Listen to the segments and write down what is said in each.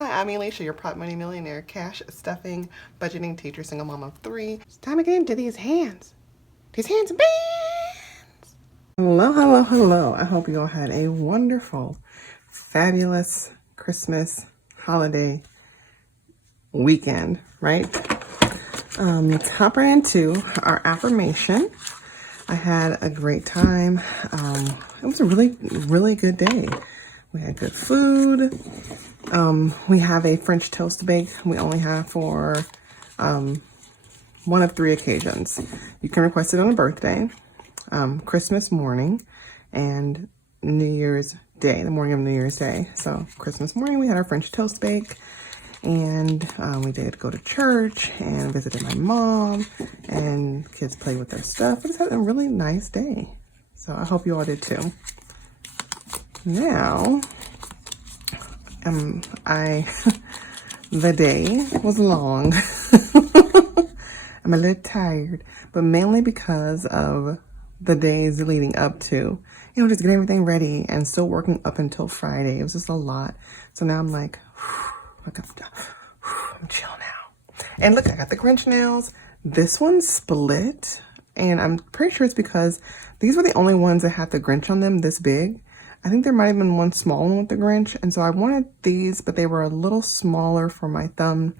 Hi, I'm Alicia, your prop money millionaire, cash stuffing, budgeting teacher, single mom of 3. It's time to get into these hands. These hands and bands. Hello, hello, hello. I hope you all had a wonderful, fabulous Christmas holiday weekend, right? Let's hop right into our affirmation. I had a great time. It was a really good day. We had good food. We have a French toast bake. We only have for one of 3 occasions. You can request it on a birthday, Christmas morning, and New Year's Day, the morning of New Year's Day. So Christmas morning, we had our French toast bake, and we did go to church and visited my mom, and kids played with their stuff. We just had a really nice day. So I hope you all did too. Now, the day was long. I'm a little tired, but mainly because of the days leading up to, just getting everything ready and still working up until Friday. It was just a lot. So now I'm like, I'm chill now. And look, I got the Grinch nails. This one split, and I'm pretty sure it's because these were the only ones that had the Grinch on them this big. I think there might have been one small one with the Grinch, and so I wanted these, but they were a little smaller for my thumb.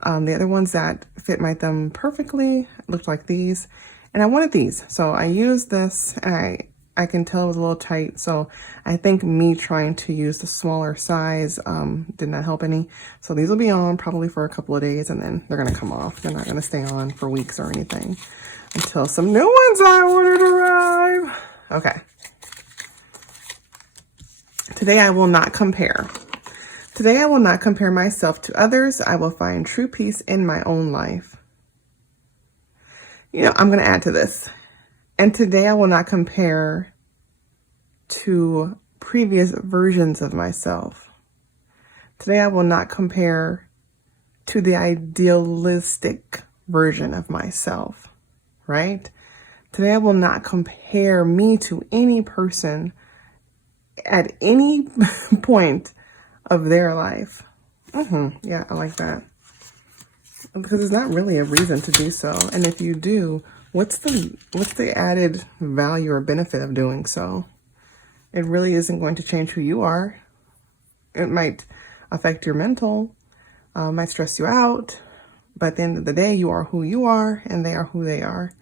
The other ones that fit my thumb perfectly looked like these, and I wanted these. So I used this, and I can tell it was a little tight, so I think me trying to use the smaller size did not help any. So these will be on probably for a couple of days, and then they're going to come off. They're not going to stay on for weeks or anything until some new ones I ordered arrive. Okay. Today I will not compare. Today I will not compare myself to others. I will find true peace in my own life. I'm going to add to this. And today I will not compare to previous versions of myself. Today I will not compare to the idealistic version of myself, right? Today I will not compare me to any person at any point of their life. Yeah, I like that. Because there's not really a reason to do so. And if you do, what's the added value or benefit of doing so? It really isn't going to change who you are. It might affect your mental, might stress you out. But at the end of the day, you are who you are and they are who they are.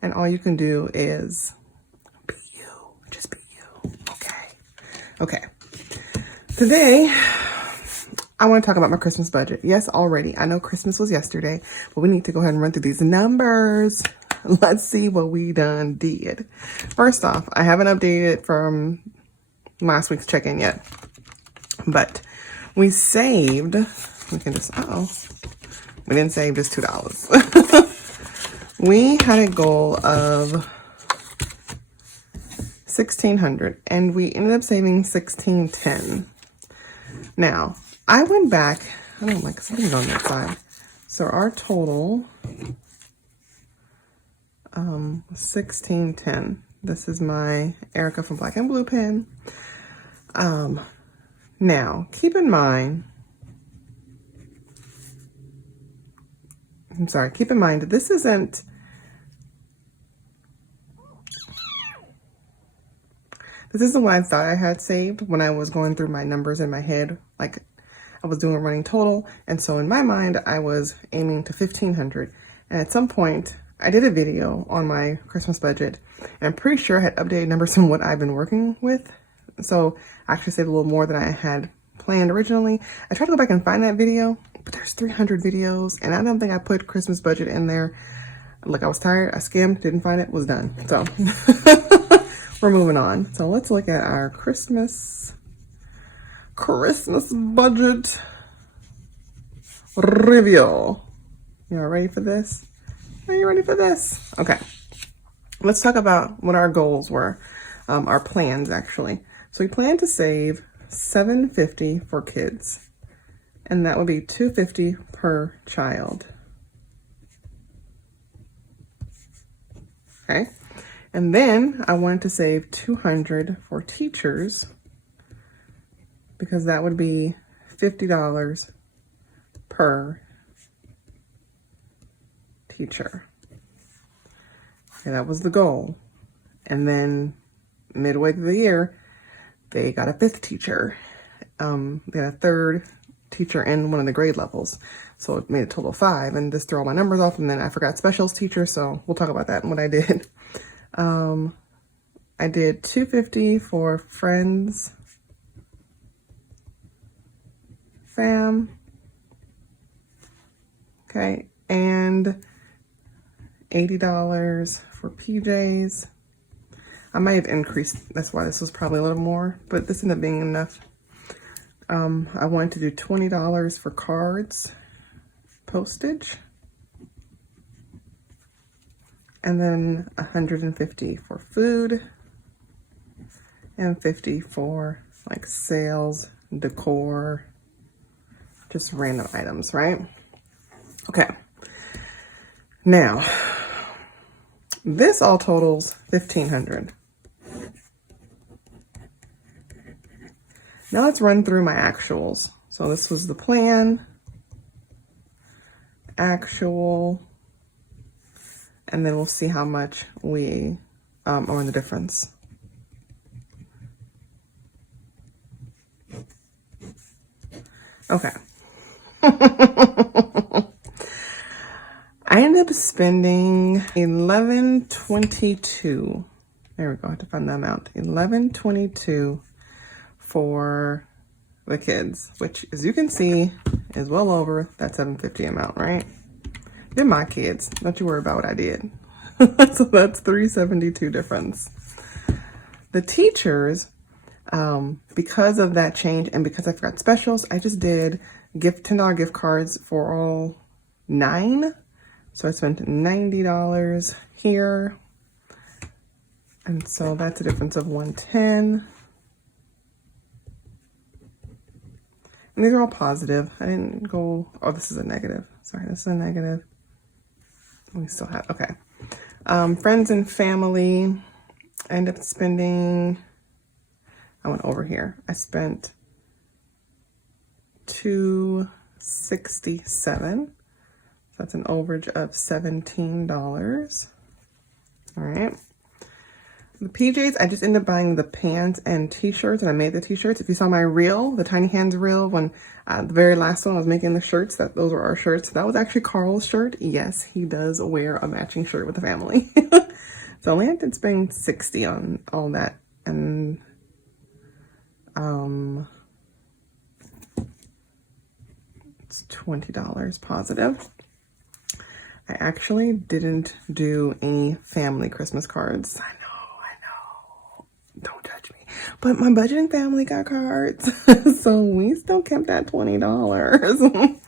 And all you can do is be you. Just be you. Okay. Today, I want to talk about my Christmas budget. Yes, already. I know Christmas was yesterday, but we need to go ahead and run through these numbers. Let's see what we done did. First off, I haven't updated from last week's check-in yet, but we saved, we didn't save just $2. We had a goal of $1,600 and we ended up saving $1,610. Now, I went back, I don't like something on that side. So our total, $1,610. This is my Erica from Black and Blue pen. Now, keep in mind that this isn't, what I thought I had saved when I was going through my numbers in my head. Like, I was doing a running total, and so in my mind, I was aiming to $1,500. And at some point, I did a video on my Christmas budget, and I'm pretty sure I had updated numbers on what I've been working with. So I actually saved a little more than I had planned originally. I tried to go back and find that video, but there's 300 videos, and I don't think I put Christmas budget in there. Look, I was tired, I skimmed, didn't find it, was done. So we're moving on. So let's look at our Christmas budget review. You all ready for this? Are you ready for this? Okay. Let's talk about what our goals were. Our plans, actually. So we plan to save $750 for kids, and that would be $250 per child. Okay. And then I wanted to save $200 for teachers, because that would be $50 per teacher. Okay, that was the goal. And then midway through the year, they got a 5th teacher. They had a 3rd teacher in one of the grade levels. So it made a total of 5, and this threw all my numbers off, and then I forgot specials teacher, so we'll talk about that and what I did. I did $250 for friends, fam, okay, and $80 for PJs. I might have increased, that's why this was probably a little more, but this ended up being enough. I wanted to do $20 for cards, postage, and then $150 for food, and $50 for like sales, decor, just random items, right? Okay. Now, this all totals $1,500. Now let's run through my actuals. So this was the plan, actual, and then we'll see how much we are in the difference. Okay. I ended up spending $11.22. There we go. I have to find the amount. $11.22 for the kids, which, as you can see, is well over that $750 amount, right? They're my kids. Don't you worry about what I did. So that's $372 difference. The teachers, because of that change and because I forgot specials, I just did $10 gift cards for all 9. So I spent $90 here. And so that's a difference of $110. And these are all positive. I didn't go, oh, this is a negative. Sorry, this is a negative. We still have, okay. Friends and family, I ended up spending, I went over here. I spent $267. That's an overage of $17. All right. The PJs, I just ended up buying the pants and t-shirts, and I made the t-shirts. If you saw my reel, the Tiny Hands reel, when the very last one I was making the shirts, those were our shirts. That was actually Carl's shirt. Yes, he does wear a matching shirt with the family. So I only had to spend $60 on all that. And it's $20 positive. I actually didn't do any family Christmas cards. I know. Don't judge me. But my budgeting family got cards. So we still kept that $20.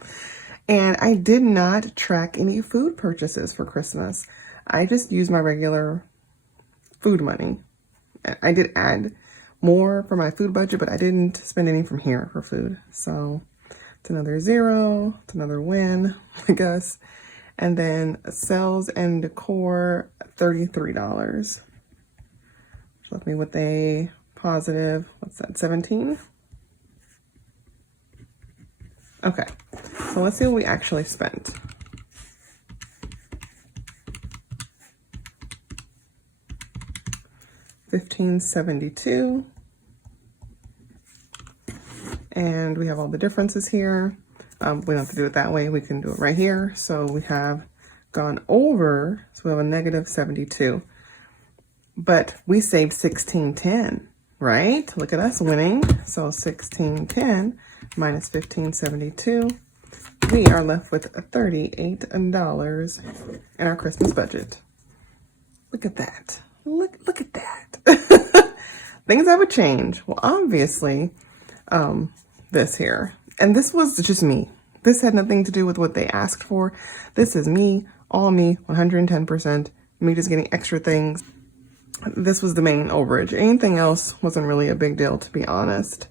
And I did not track any food purchases for Christmas. I just used my regular food money. I did add more for my food budget, but I didn't spend any from here for food. So it's another 0. It's another win, I guess. And then sales and decor, $33. Which left me with a positive, what's that, 17? Okay, so let's see what we actually spent. $1,572. And we have all the differences here. We don't have to do it that way. We can do it right here. So we have gone over, so we have a negative 72. But we saved $16.10, right? Look at us winning. So $16.10 minus $1,572. We are left with $38 in our Christmas budget. Look at that. Look at that. Things I would change. Well, obviously, this here. And this was just me. This had nothing to do with what they asked for. This is me, all me, 110%. Me just getting extra things. This was the main overage. Anything else wasn't really a big deal, to be honest.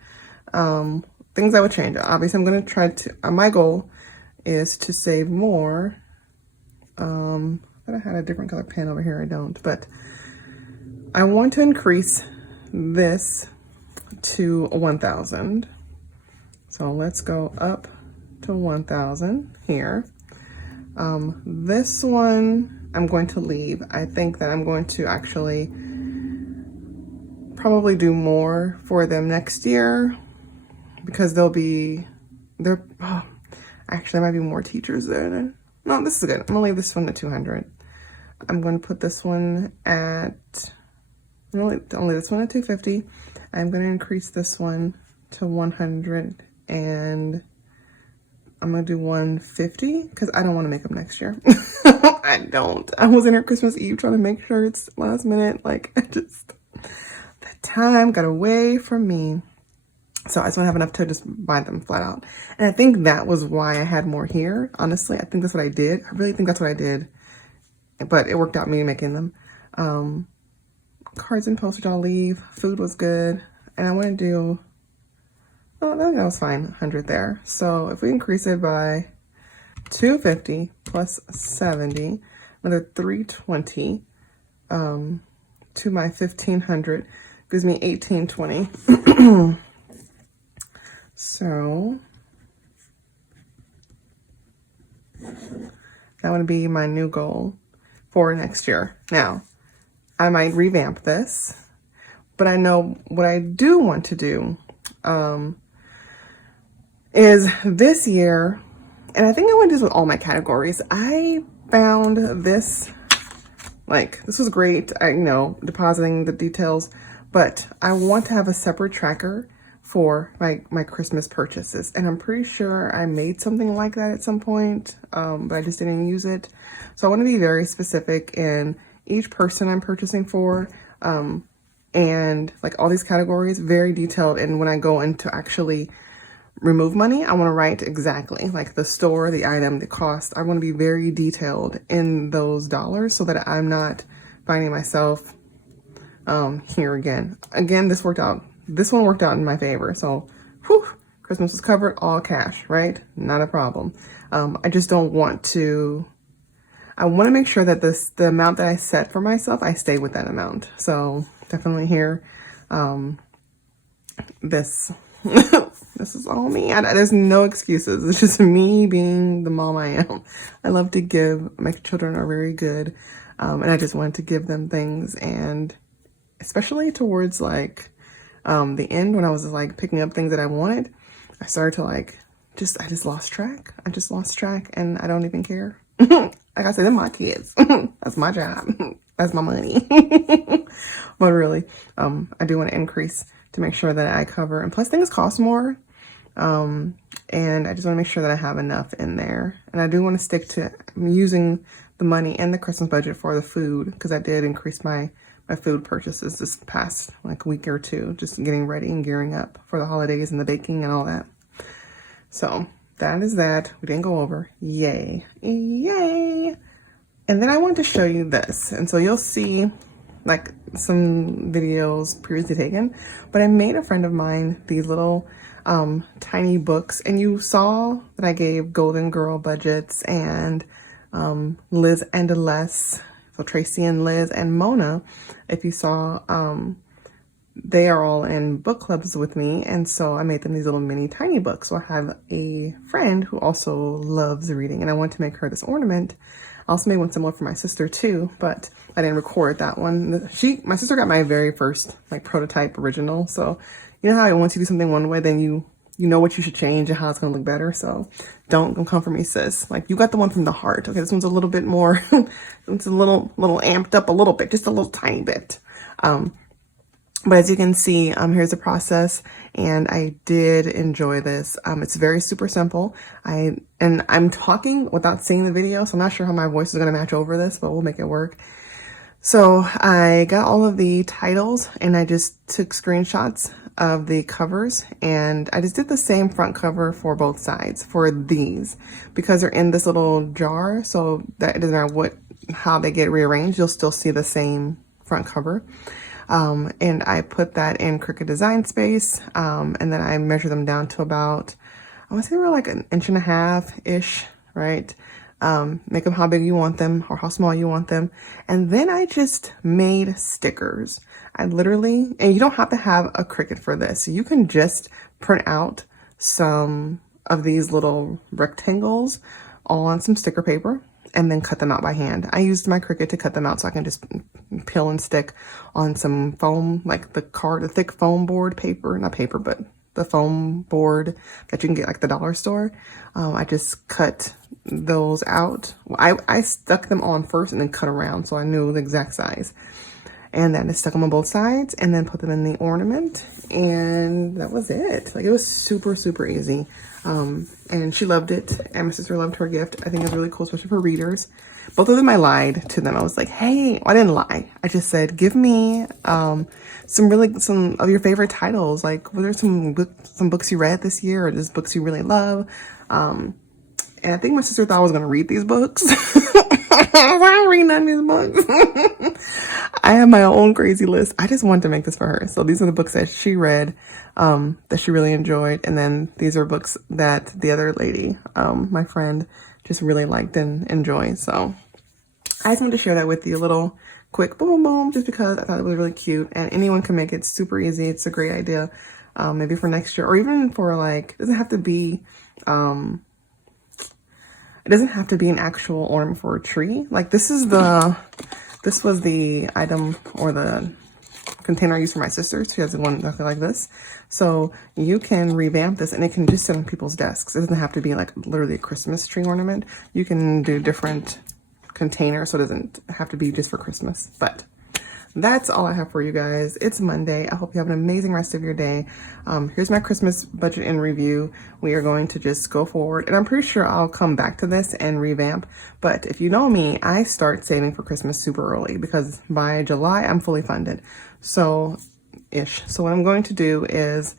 Things I would change. Obviously, I'm going to try to, my goal is to save more. I thought I had a different color pen over here. I don't, but I want to increase this to 1,000. So So let's go up to 1,000 here. This one I'm going to leave. I think that I'm going to actually probably do more for them next year because actually there might be more teachers there. No, this is good. I'm gonna leave this one at 200. I'm going to put this one at, only this one at 250. I'm going to increase this one to 100 and I'm going to do 150 because I don't want to make them next year. I don't. I was in here Christmas Eve trying to make sure it's last minute. Like, the time got away from me. So I just want to have enough to just buy them flat out. And I think that was why I had more here. Honestly, I think that's what I did. I really think that's what I did. But it worked out me making them. Cards and postage I'll leave. Food was good. And I want to do, oh, that was fine, 100 there. So if we increase it by 250 plus 70, another 320 to my 1,500 gives me 1,820. So that would be my new goal for next year. Now, I might revamp this, but I know what I do want to do is this year, and I think I want to do this with all my categories. I found this, like, this was great, depositing the details, but I want to have a separate tracker for my Christmas purchases. And I'm pretty sure I made something like that at some point, but I just didn't use it. So I want to be very specific in each person I'm purchasing for, and like all these categories, very detailed. And when I go into actually remove money, I want to write exactly like the store, the item, the cost. I want to be very detailed in those dollars so that I'm not finding myself here again. This worked out. This one worked out in my favor. So, whew, Christmas was covered, all cash, right? Not a problem. I just don't want to, I want to make sure that the amount that I set for myself, I stay with that amount. So definitely here, this is all me. There's no excuses. It's just me being the mom I am. I love to give. My children are very good. And I just wanted to give them things, and especially towards like, the end when I was like picking up things that I wanted, I started to I just lost track. I just lost track and I don't even care. Like I said, they're my kids. That's my job. That's my money. But really, I do want to increase to make sure that I cover, and plus things cost more. And I just want to make sure that I have enough in there. And I do want to stick to using the money and the Christmas budget for the food, because I did increase my food purchases this past like week or two, just getting ready and gearing up for the holidays and the baking and all that. So that is that. We didn't go over. Yay. Yay. And then I want to show you this. And so you'll see like some videos previously taken, but I made a friend of mine these little tiny books, and you saw that I gave Golden Girl budgets and Liz and Les. So Tracy and Liz and Mona, if you saw, they are all in book clubs with me. And so I made them these little mini tiny books. So I have a friend who also loves reading, and I want to make her this ornament. I also made one similar for my sister too, but I didn't record that one. My sister got my very first like prototype original. So you know how once you do something one way, then you know what you should change and how it's going to look better. So don't come for me, sis. Like, you got the one from the heart. Okay, this one's a little bit more, it's a little amped up a little bit, just a little tiny bit. But as you can see, here's the process, and I did enjoy this. It's very super simple. I'm talking without seeing the video, so I'm not sure how my voice is going to match over this, but we'll make it work. So I got all of the titles, and I just took screenshots of the covers, and I just did the same front cover for both sides for these, because they're in this little jar, so that it doesn't matter how they get rearranged, you'll still see the same front cover. And I put that in Cricut Design Space, and then I measure them down to about, I want to say they were like 1.5-ish, right? Make them how big you want them or how small you want them. And then I just made stickers. I literally, and you don't have to have a Cricut for this. You can just print out some of these little rectangles on some sticker paper and then cut them out by hand. I used my Cricut to cut them out so I can just peel and stick on some foam, like the thick foam board paper, not paper, but the foam board that you can get like the dollar store. I just cut those out. I stuck them on first and then cut around so I knew the exact size. And then I stuck them on both sides and then put them in the ornament, and that was it. Like, it was super, super easy. And she loved it, and my sister loved her gift. I think it was really cool, especially for readers. Both of them, I lied to them. I was like, hey, well, I didn't lie. I just said, give me some of your favorite titles. Like, what are some books you read this year, or just books you really love? And I think my sister thought I was going to read these books. I ain't reading none of these books. I have my own crazy list. I just wanted to make this for her. So these are the books that she read, that she really enjoyed. And then these are books that the other lady, my friend, just really liked and enjoyed. So I just wanted to share that with you, a little quick boom, boom, just because I thought it was really cute. And anyone can make it super easy. It's a great idea, maybe for next year, or even for like, it doesn't have to be, it doesn't have to be an actual ornament for a tree. Like, this was the item or the container I used for my sister. She has one exactly like this. So you can revamp this and it can just sit on people's desks. It doesn't have to be like literally a Christmas tree ornament. You can do different containers, so it doesn't have to be just for Christmas. But that's all I have for you guys. It's Monday. I hope you have an amazing rest of your day. Here's my Christmas budget in review. We are going to just go forward, and I'm pretty sure I'll come back to this and revamp. But if you know me, I start saving for Christmas super early because by July I'm fully funded. So what I'm going to do is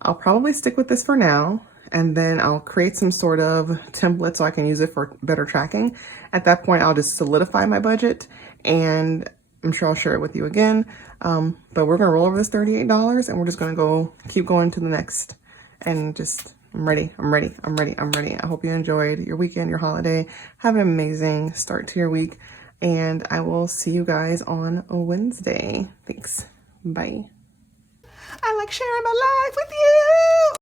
I'll probably stick with this for now, and then I'll create some sort of template so I can use it for better tracking. At that point, I'll just solidify my budget, and I'm sure I'll share it with you again. But we're gonna roll over this $38 and we're just gonna keep going to the next, and just, I'm ready. I hope you enjoyed your weekend, your holiday. Have an amazing start to your week, and I will see you guys on a Wednesday. Thanks, bye. I like sharing my life with you.